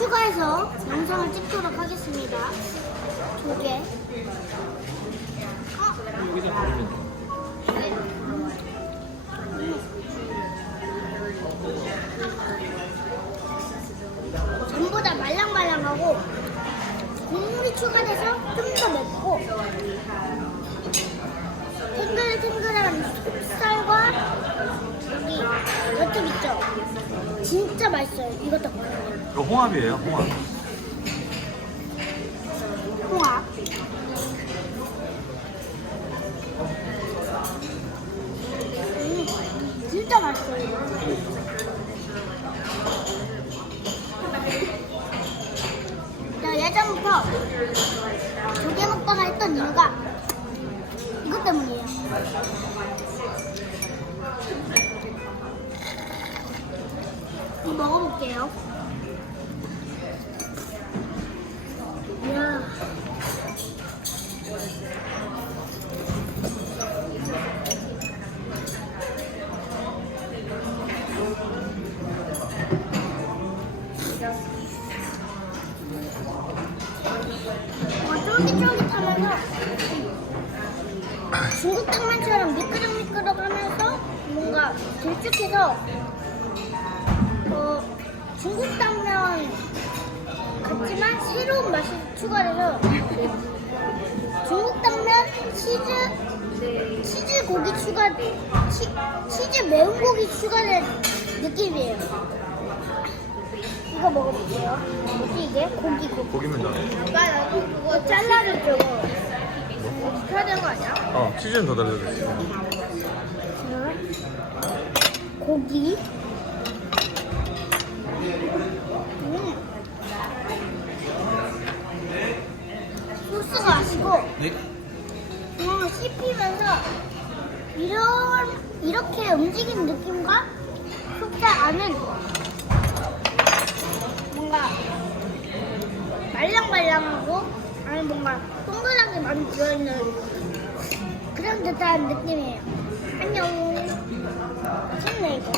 추가해서 영상을 찍도록 하겠습니다. 두 개. 돼. 전부 다 말랑말랑하고 국물이 추가돼서 좀 더 맵고 탱글탱글한 속살과 여기 겉은 있죠? 진짜 맛있어요. 이것도 이거 홍합이에요, 홍합. 홍합. 음, 진짜 맛있어요. 이거. 나 예전부터 조개 먹다가 했던 이유가 이것 때문이에요. 먹어볼게요. 어, 쫄깃쫄깃하면서 중국 당면처럼 미끄덕미끄덕하면서 뭔가 길쭉해서 어, 중국 당면 같지만 새로운 맛이 추가돼서 중국 당면 치즈 치즈 고기 추가 치, 치즈 매운 고기 추가된 느낌이에요. 이거 먹어볼게요. 뭐지 이게? 고기 고기. 고기면 나. 나 나도 그거 잘라를 저거 어떻게 해야 되는 거 아니야? 어, 치즈는 더 달려있어. 고기. 음. 소스가 아시고 네? 음, 씹히면서 이런 이렇게 움직이는 느낌과 속살 안은 뭔가 말랑말랑하고 안에 뭔가 동그랗게 많이 들어있는 그런 듯한 느낌이에요. 안녕. 맛있네 이거.